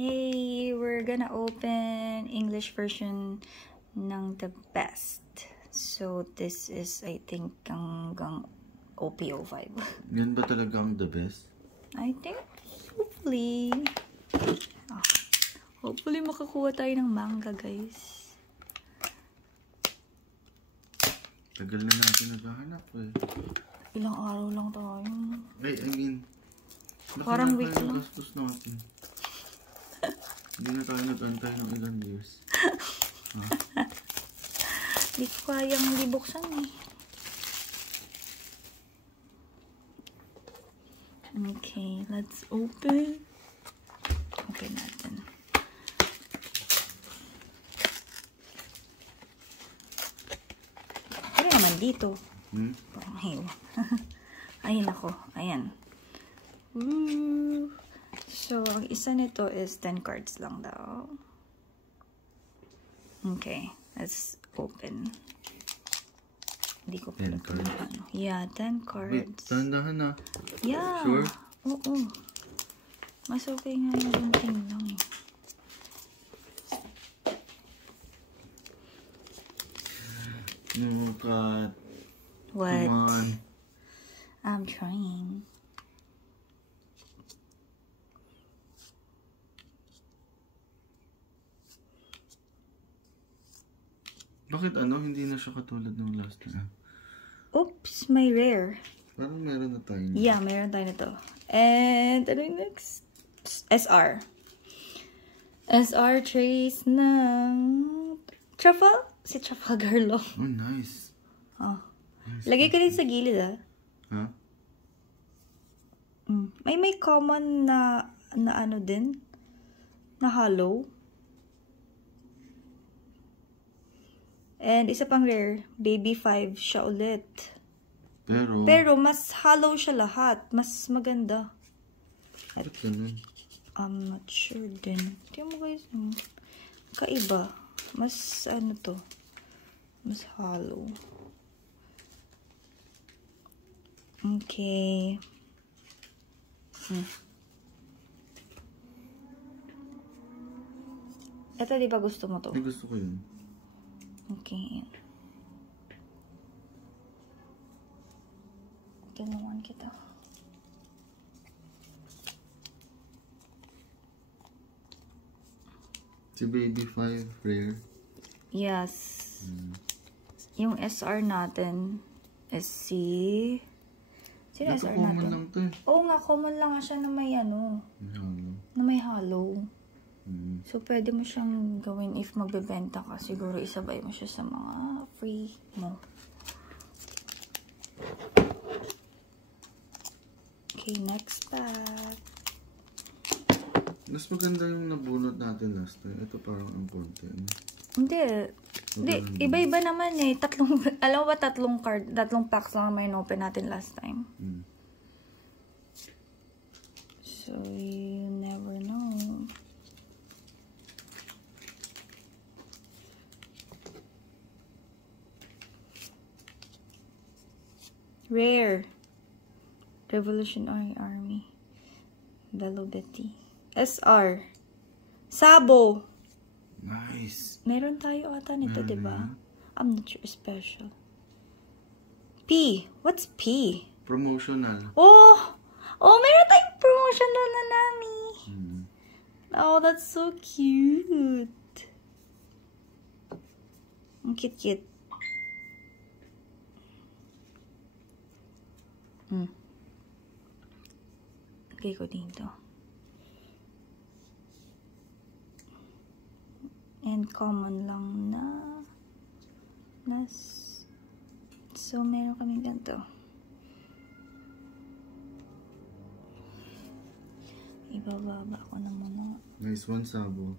Yay! We're gonna open English version ng The Best. So, this is, I think, hanggang OPO5. Yan ba talaga ang The Best? I think, hopefully. Oh, hopefully, makakuha tayo ng manga, guys. Tagal na natin naghahanap eh. Ilang araw lang tayo. I mean, parang week lang. Gastos natin. Hindi na tayo nag-antay ng ilang years. Hindi ko kayang libuksan eh. Okay, let's open. Open natin. Ano naman dito? Parang hiwa. Ayan ako. Ayan. Woo! So, ang isa nito is 10 cards lang daw. Okay, let's open. Hindi ko pala ano. Yeah, 10 cards. Wait, tandahan na. Yeah. Sure? Oo. Mas okay nga yung thing lang eh. No, God. What? Come on. I'm trying. Bakit hindi na siya katulad ng last time? Oops, may rare. Parang meron na tayo. Yeah, meron tayo nito. And, ano yung next? SR. SR trace ng Truffle? Si Truffle Garlo. Oh, nice. Oh. Nice. Lagay ko din sa gilid, ah. Ha? May common na ano din? Na hollow. And isa pang rare, Baby 5 siya ulit. Pero mas hollow siya lahat. Mas maganda. Ba't ganun? I'm not sure din. Tingnan mo guys. Kaiba. Mas ano to. Mas hollow. Okay. Ito di ba gusto mo to? Ay, gusto ko yun. Okay. Tulungan kita. Si Baby 5 rare. Yes. Yung SR natin is si... Sino SR natin? Common lang to eh. Oo nga, common lang nga siya na may ano. Na may hollow. So, pwede mo siyang gawin if magbebenta ka. Siguro isabay mo siya sa mga free mo. Okay, next pack. Mas maganda yung nabunod natin last time. Ito parang ang konti. Hindi. Hindi, iba-iba naman eh. Alam mo ba tatlong packs lang may open natin last time? So, you never know. Rare. Revolutionary Army. Bello Betty. SR. Sabo. Nice. Meron tayo ata nito, diba? I'm not sure special. P. What's P? Promotional. Oh! Oh, meron tayong promotional na Nami. Oh, that's so cute. Ang cute-cute. Okay ko dito. And common lang na so meron kami ganito. Ibababa ko na muna. Nice one, Sabo.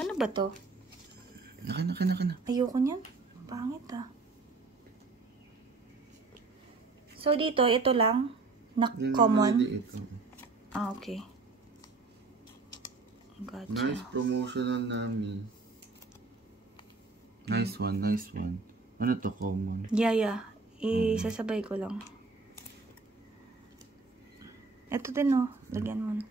Ano ba to? Naka. Ayoko niyan. Pangit ah. So dito, ito lang. Na common. Ito. Ah, okay. Gotcha. Nice promotional namin. Nice one, nice one. Ano to, common? Yeah. Isasabay ko lang. Ito din, oh. Lagyan mo na.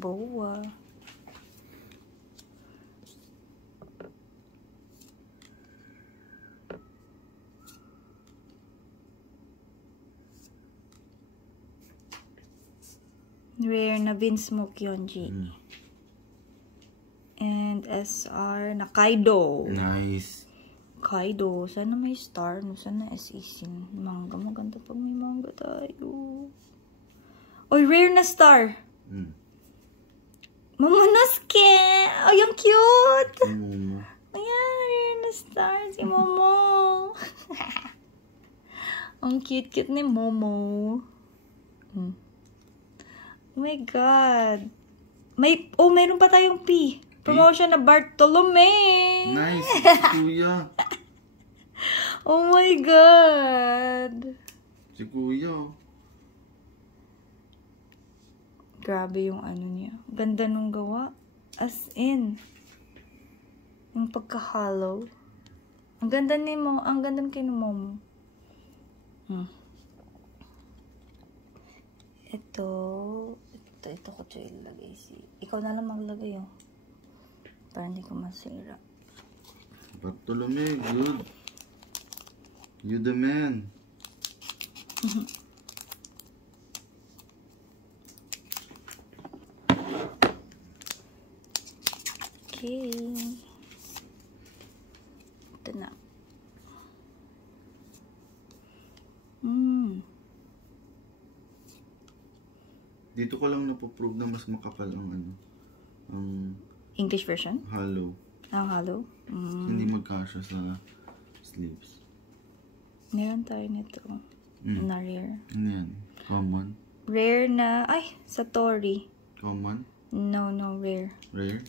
Boa. Rare na Vince Mokionji. And SR na Kaido. Nice. Kaido. Sana may star. No? Sana SEC. Manga. Maganda pag may manga tayo. Oy, rare na star. Momonosuke. Ay, ang cute. Ayan, rare na star si Momo. Ang cute-cute ni Momo. Oh my God. Mayroon pa tayong P. Promotion na Bartolome. Nice, kuya. Oh my God. Si kuya. Grabe yung ano niya. Ganda nung gawa. As in. Yung pagka-hollow. Ang ganda ni Momo. Ang ganda kay Momo. Ito ko siya ilagay. Ikaw na lang maglagay, oh. Para hindi ko masira. Bartolome, good. You the man. Okay. Ito na. Dito ko lang napoprove na mas makapal ang ang English version? hollow. Ang hollow? Hindi magkasya sa sleeves. Meron tayo nito. Na rare. Ano yan? Common? Rare na, Satori. Common? No, rare. Rare?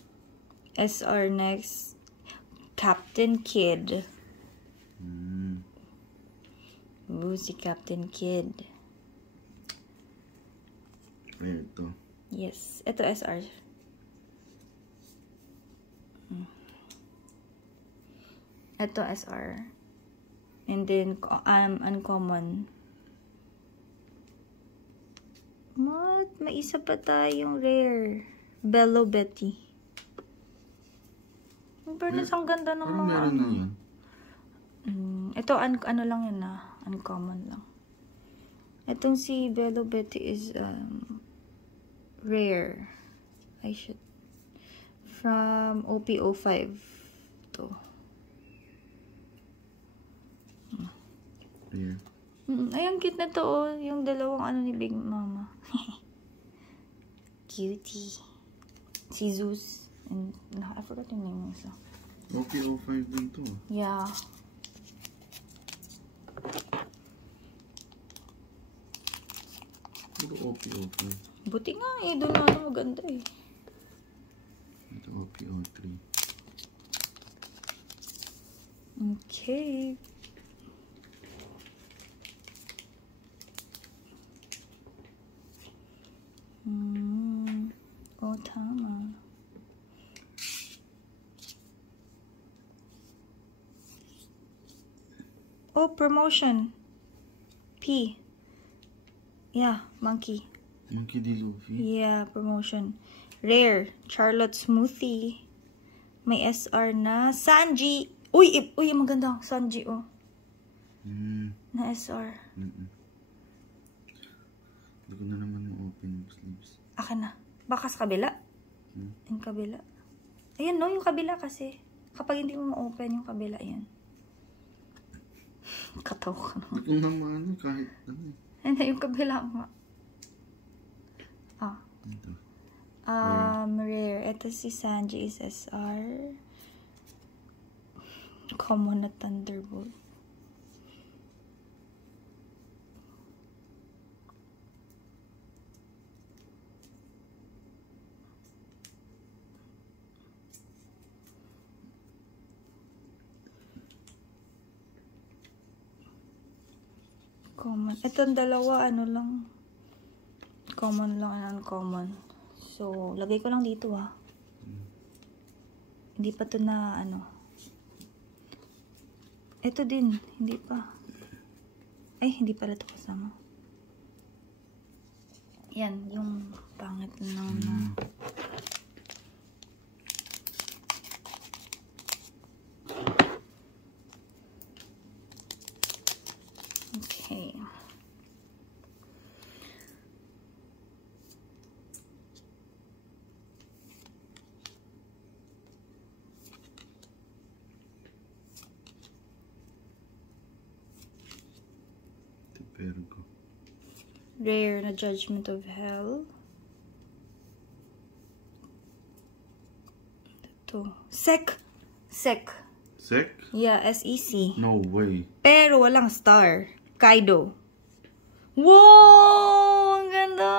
SR next. Captain Kid. Si Captain Kid. Rare to. Yes. Ito SR. Ito SR. And then, uncommon. What? May isa pa tayong rare. Bello Betty. Pero ang ganda ng mga meron na yan. Ito, ano lang yan uncommon lang. Itong si Bello Betty is rare. From OP05 to. Rare. Ay, ang cute na to, oh. Yung dalawang ni Big Mama. Cutie. Si Zeus. And, I forgot yung name mo. OP05 din to. Yeah. Puro OP05. Buti nga doon na maganda eh. Ito OP03. Okay. Tama. Promotion. P. Yeah, Monkey. Monkey D. Luffy? Yeah, promotion. Rare. Charlotte Smoothie. May SR na. Sanji. Uy, maganda. Sanji, oh. Na SR. Hindi ko na naman ma-open yung sleeves. Akin na. Baka sa kabila? Yung kabila. Ayan, no? Yung kabila kasi. Kapag hindi mo ma-open yung kabila, ayan. Kataw ka na. Hindi ko naman kahit ano. Hindi, yung kabila nga. Ito. Rare. Ito si Sanji is SR. Common na Thunderbolt. Common. Itong dalawa, ano lang. Common lang and uncommon. So, lagay ko lang dito Hindi pa to na, ano. Ito din, hindi pa. Ay, hindi pala ito kasama. Yan, yung pangit lang na. Okay. Virgo. Rare na Judgment of Hell. Ito. Sec. Sec? Yeah, S-E-C. No way. Pero walang star. Kaido. Wow! Ang ganda!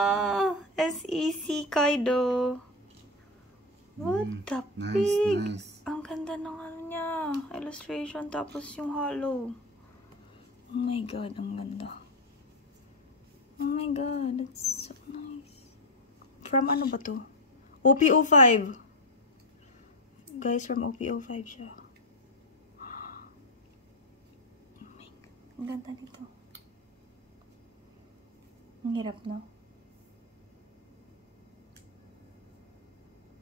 S-E-C Kaido. What the pig? Nice. Ang ganda ng ano niya. Illustration tapos yung hollow. Oh my god, ang ganda. Oh my god, that's so nice. From ano ba to? OP05. Guys, from OP05 siya. Oh my god, ang ganda nito. Ang hirap, no?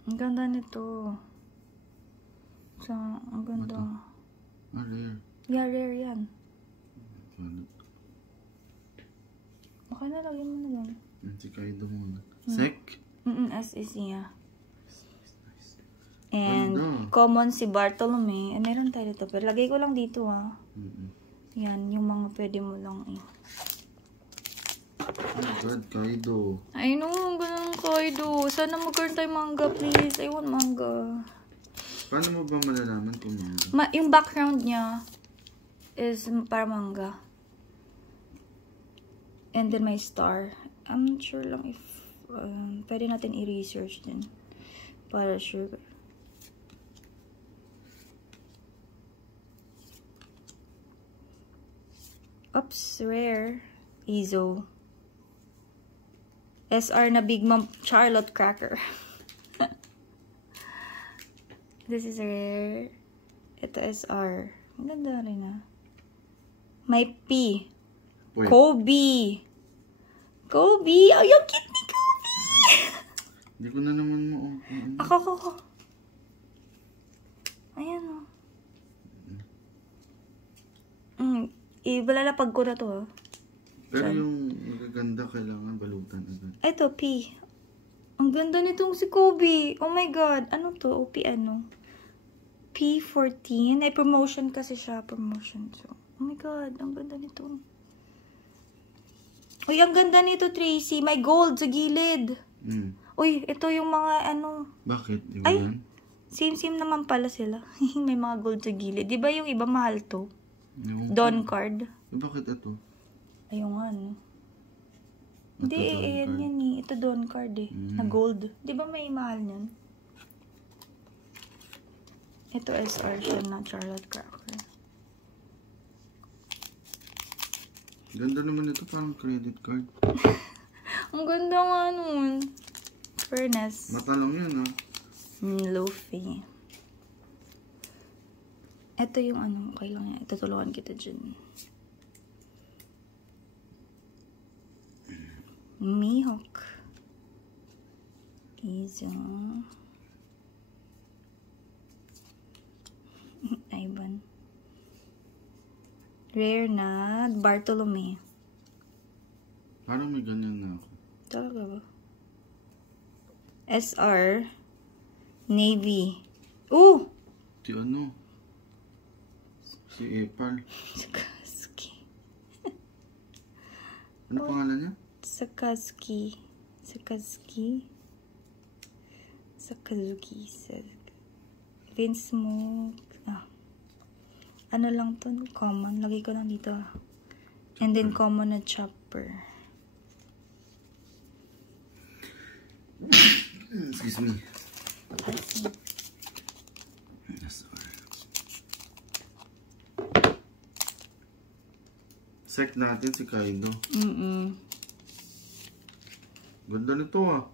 Ang ganda nito. Ang ganda. Rare. Yeah, rare yan. Baka nalagyan mo na lang. Si Kaido muna. Sec? S-E-C niya. And common si Bartolome. Meron tayo dito. Pero lagay ko lang dito Yan, yung mga pwede mo lang Oh my god, Kaido. I know, ang ganda ng Kaido. Sana magkaroon tayo manga, please. I want manga. Paano mo ba malalaman kung manga? Yung background niya is para manga. And then my star. I'm not sure lang if pwede natin i-research din. Para sure. Oops, rare. Izo. SR na Big Mom Charlotte Cracker. This is rare. Ito SR. Ang ganda rin May P. Wait. Kobe. Kobe. Oh, yung cute ni Kobe. Hindi ko na naman mo. Ako. Ayan ibalalapag ko na to Pero yung magaganda kailangan balutan agad. Ito, P. Ang ganda nitong si Kobe. Oh my god. Ano to? OP ano? P14. Ay, promotion kasi siya. Promotion. So, oh my god. Ang ganda nito. Uy, ang ganda nito, Tracy. May gold sa gilid. Uy, ito yung mga ano. Bakit? Di ay, yan? Same naman pala sila. May mga gold sa gilid. Di ba yung iba mahal to? Yung Dawn card. Bakit ito? Ayun nga, no? Hindi, ayan yan eh. Ito Dawn card na gold. Di ba may mahal yan? Ito SR siya na Charlotte Cracker. Ganda naman ito, parang credit card. Ang ganda nga nun. Furnace. Mata lang yun, Luffy. Ito yung ano, okay lang yan. Tutulungan kita dyan. Mihawk. Izo. Ivan. Rare na Bartolome. Parang may ganyan na ako. Talaga ba? SR Navy. Oh! Si ano? Si Epal. Sakazuki. Ano pangalan niya? Sakazuki. Vince Smoke. Ano lang to? Common. Lagay ko lang dito. And then common na chopper. Excuse me. Sec natin si Kaido. Ganda nito ah.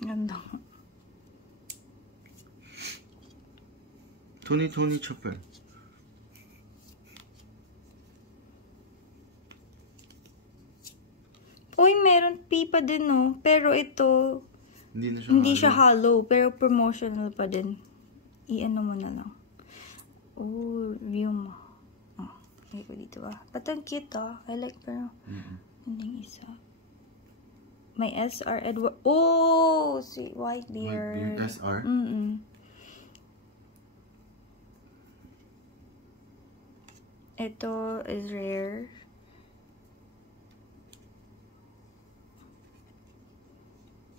Ganda. Tony Chopper. Uy, meron P pa din, no? Pero ito, hindi siya hollow. Pero promotional pa din. I-ano mo na lang. Oh, review mo. Oh, okay ko dito ah. Ba't ang cute ah? I like pero hindi isa. May SR Edward. Oh, si Whitebeard. SR? Ito is rare.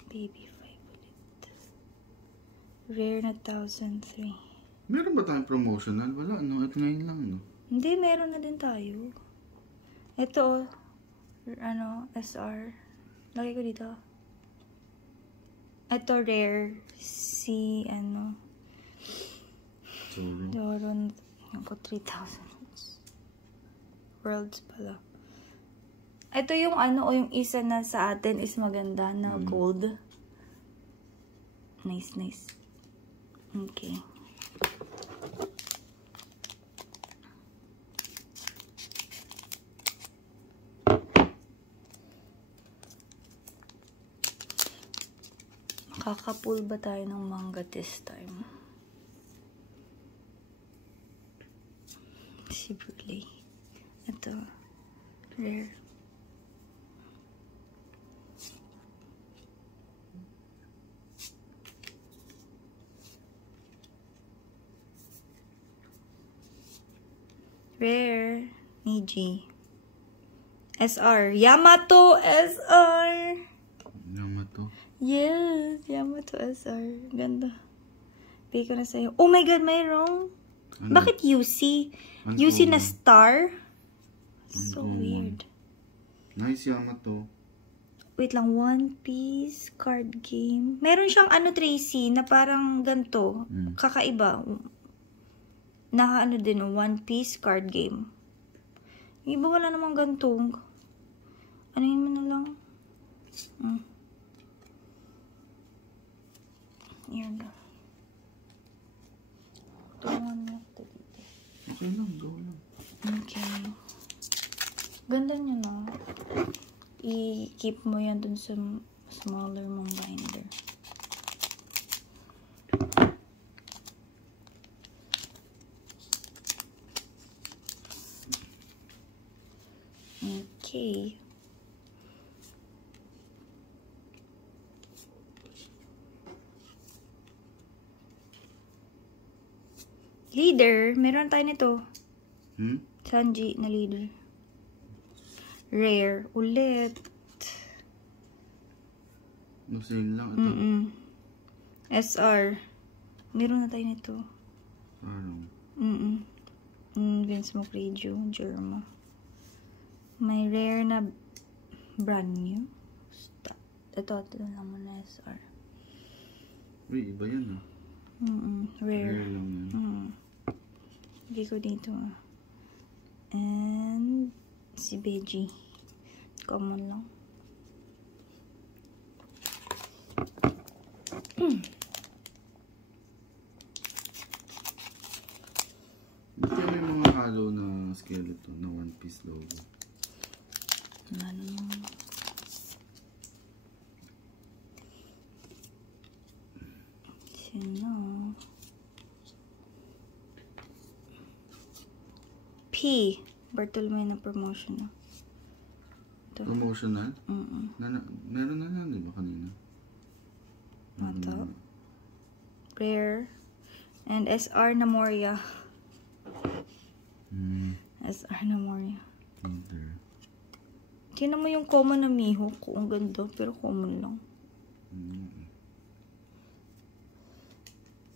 Baby 5 ulit. Rare na 1003. Meron ba tayong promotional? Wala, no? Ito ngayon lang, no? Hindi, meron na din tayo. Ito, SR. Lagay ko dito. Ito, rare. Si, Sorry. Doron, ako 3,000. Worlds pala. Ito yung yung isa na sa atin is maganda na gold. Nice. Okay. Makakapull ba tayo ng manga this time? Si Bruley. Ito. Rare. Rare. Niji. SR. Yamato SR. Yamato. Yes. Yamato SR. Ganda. Pay ko na sa'yo. Oh my God, mayroong. Bakit UC? UC na star? So weird. Nice Yamato. Wait lang, One Piece card game. Meron siyang Tracy, na parang ganito. Kakaiba. Naka din, One Piece card game. Yung iba wala namang ganito. Anuhin mo na lang. Yan na. Okay lang, go lang. Okay. Ganda niya na. I-keep mo yan dun sa smaller mong binder. Okay. Leader. Meron tayo nito. Sanji na leader. Rare. Ulit. Sale lang ito. SR. Meron na tayo nito. Vince Mocredio. Germa. May rare na brand new. Ito lang muna SR. Uy, iba yan ah. Rare. Rare lang yan. Lagay ko dito ah. And si Beji. Common lang. Ba't yan may mga hollow na skeleton na One Piece logo? Sino? P. Bartolome na promotional. Promotional? Meron na yan, di ba kanina? Ito. Rare. And SR na Moria. SR na Moria. Tingnan mo yung common na Mihawk. Ang ganda, pero common lang.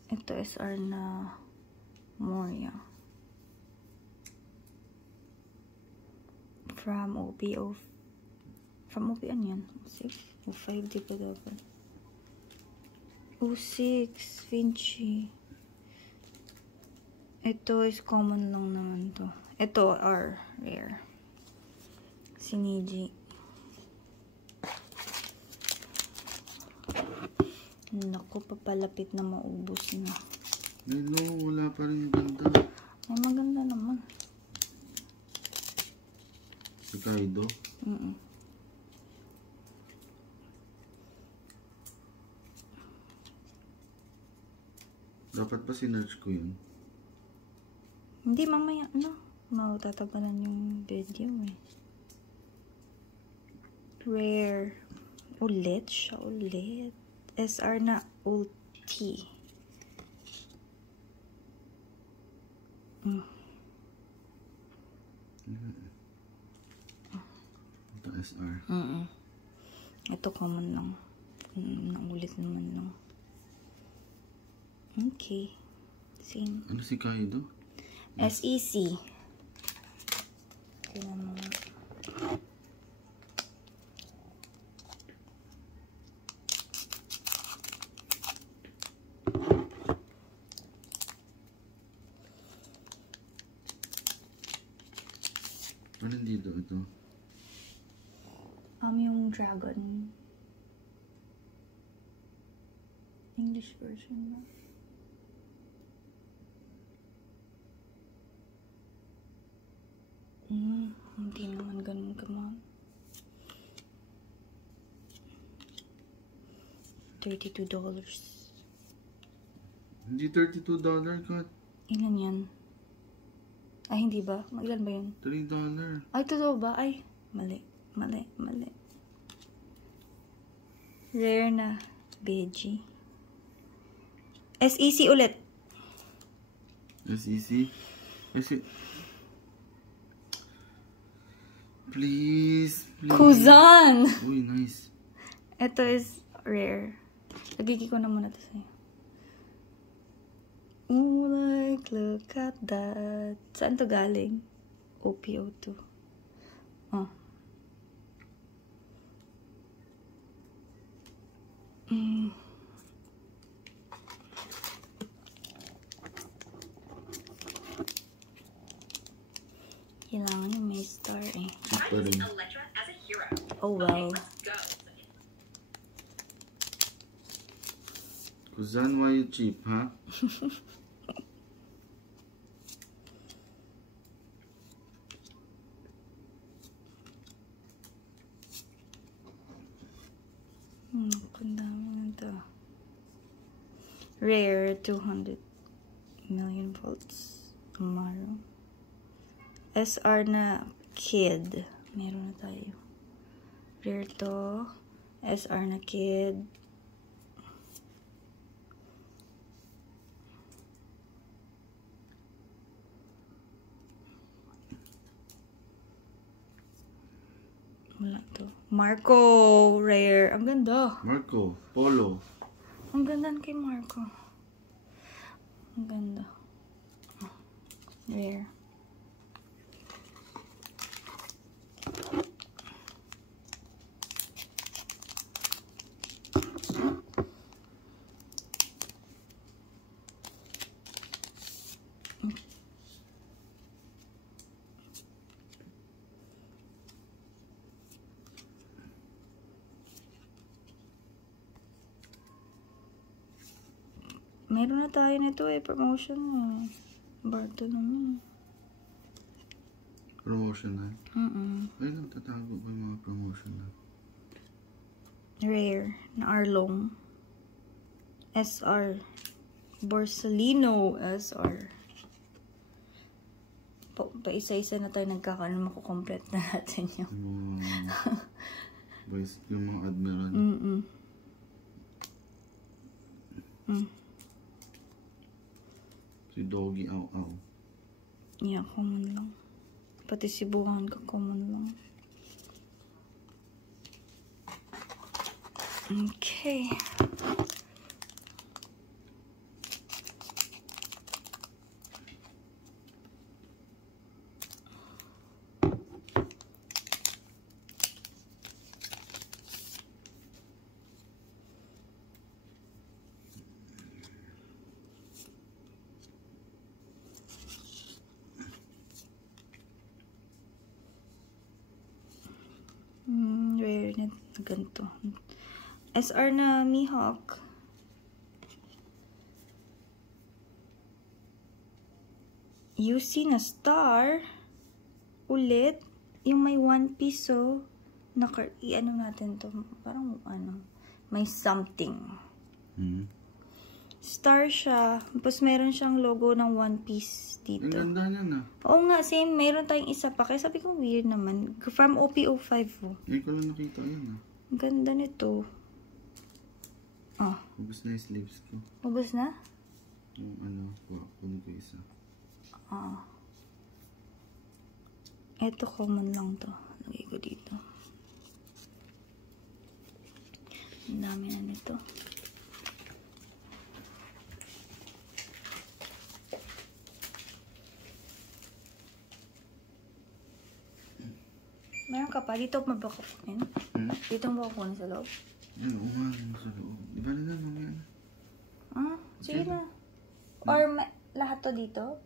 Ito SR na Moria. From OPO. From OP, ano yan? 06? 05, di ba dapat? 06, Vinci. Ito is common lang naman to. Ito, R. Rare. Si Niji. Naku, papalapit na maubos na. Ay no, wala pa rin ganda. Ay, maganda naman. Si Kaido. Dapat pa sinerch ko yun. Hindi, mamaya, no? Matatabalan yung video eh. Rare. Ulit siya, ulit. SR na ulti. Ito SR. Ito common lang. Naulit naman lang. Okay. Same. Ano si Kaido? SEC. Tingnan mo nga. Ano dito ito? Yung dragon. English version na. Hindi naman ganun kaman. $32. Hindi $32 cut. Ilan yan? Ay, hindi ba? Ilan ba yun? $3. Ay, totoo ba? Ay, mali. Rare na veggie. SEC ulit. SEC? Please. Kuzan! Uy, nice. Ito is rare. Lagigi ko na muna ito sa'yo. Oh, like, look at that. Saan to galing? OPO2. Oh. Kailangan yung may star eh. Cheap pa rin. Oh well. Kuzan, why you cheap, ha? Ang dami na ito. Rare, 200 million volts. Amaro. SR na kid. Meron na tayo. Rare to. SR na kid. Wala to. Marco. Rare. Ang ganda. Marco. Polo. Ang ganda kay Marco. Ang ganda. Rare. Meron na tayo nito eh. Promotion eh. Barto naman. Promotion na. Ay, nagtatago ko yung mga promotion na. Rare na Arlong. SR. Borsalino SR. Pa-isa-isa na tayo nagkakaroon. Makukomplete na natin yung yung mga admiral. Si Doggy Au Au. Yeah, common lang. Pati si Buhan ka common lang. Okay. Ganito. SR na Mihawk. UC na star. Ulit. Yung may 1 piece, so, i-ano natin to. Parang, may something. Star siya. Tapos, meron siyang logo ng 1 piece dito. Ang ganda niya na. Oo nga, same. Meron tayong isa pa. Kaya sabi ko, weird naman. From OP05, oh. Hindi ko lang nakita yan, Ang ganda nito. Ubus na yung sleeves ko. Ubus na? Yung kunin ko isa. Ito, common lang to. Lagay ko dito. Ang dami na nito. Meron ka pa? Dito ba kukunin? Dito ba kukunin sa loob? Oo nga, sa loob. Di ba na mamaya na? Sige na. Or lahat to dito?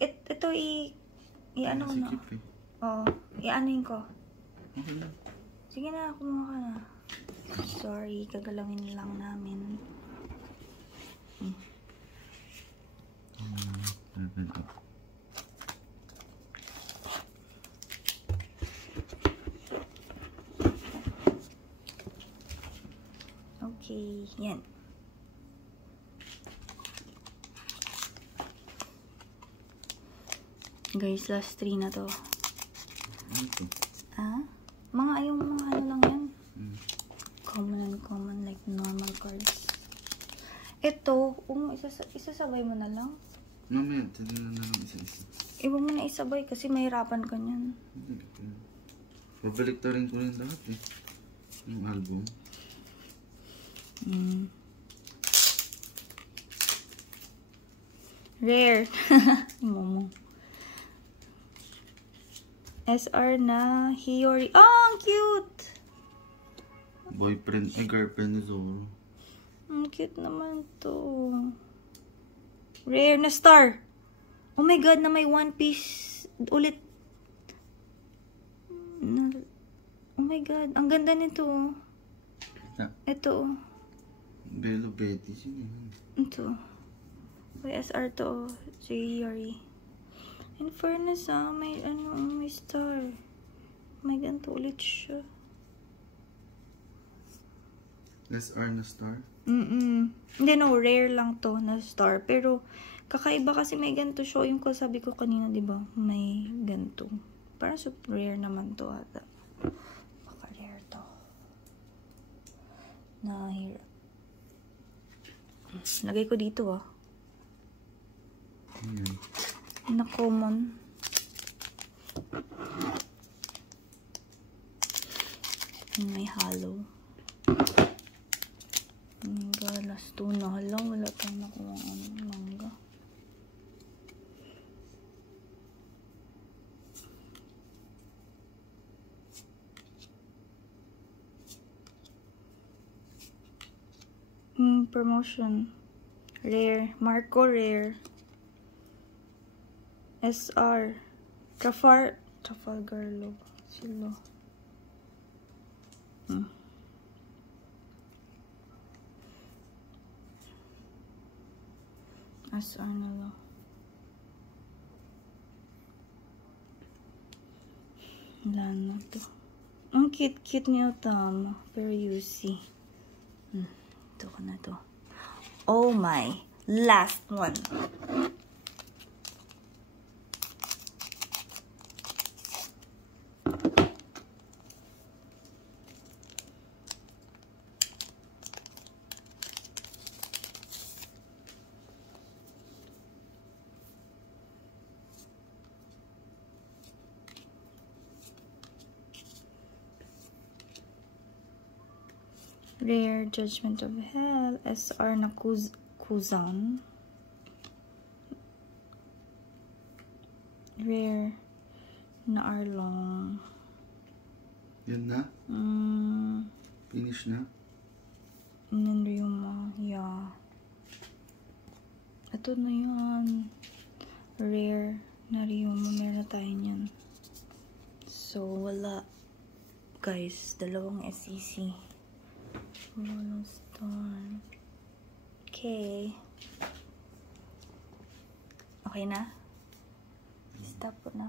Ito i-ano ko na. Sikip eh. Oo. I-anoin ko. Okay lang. Sige na, kumuha ka na. Sorry, kagalawin lang namin. Okay, yan. Guys, last 3 na to. Ano to? Yung mga ano lang yan. Common and common, like normal cards. Ito, isasabay mo na lang. Mamaya, tignan na lang isa-isa. Iba mo na isabay kasi mahirapan ka niyan. Pabalik rin ko rin lahat eh. Yung album. Rare. Momo. SR na Hiyori. Ang cute! Boyfriend, girlfriend ni Zoro. Ang cute naman to. Rare na star. Oh my god, na may 1 piece ulit. Oh my god, ang ganda nito. Ito. Bello Betis yun. Ito. May SR to. Si Hiyori. In fairness, may may star. May ganito ulit siya. SR na star? Hindi, no, rare lang to na star. Pero, kakaiba kasi may ganito show. Yung ko sabi ko kanina, di ba? May ganito. Parang super rare naman to ata. Baka rare to. Na here. Lagay ko dito, na common. May hollow. Last 2 na. Hala, wala tayong nakuha manga. Promotion. Rare. Marco rare. SR. Trafalgar Law. Silo. SR na lang. Wala na to. Ang cute-cute niya tama. Pero UC. Ito ko na to. Oh my. Last one. Rare Judgment of Hell. SR na Kuzan. Rare na Arlong. Yan na? Finish na? Ryuma. Yeah. Ito na yun. Rare na Ryuma. Meron na tayo niyan. So, wala. guys. Dalawang SCC. Roller Storm. Okay. Okay na? Stop po na.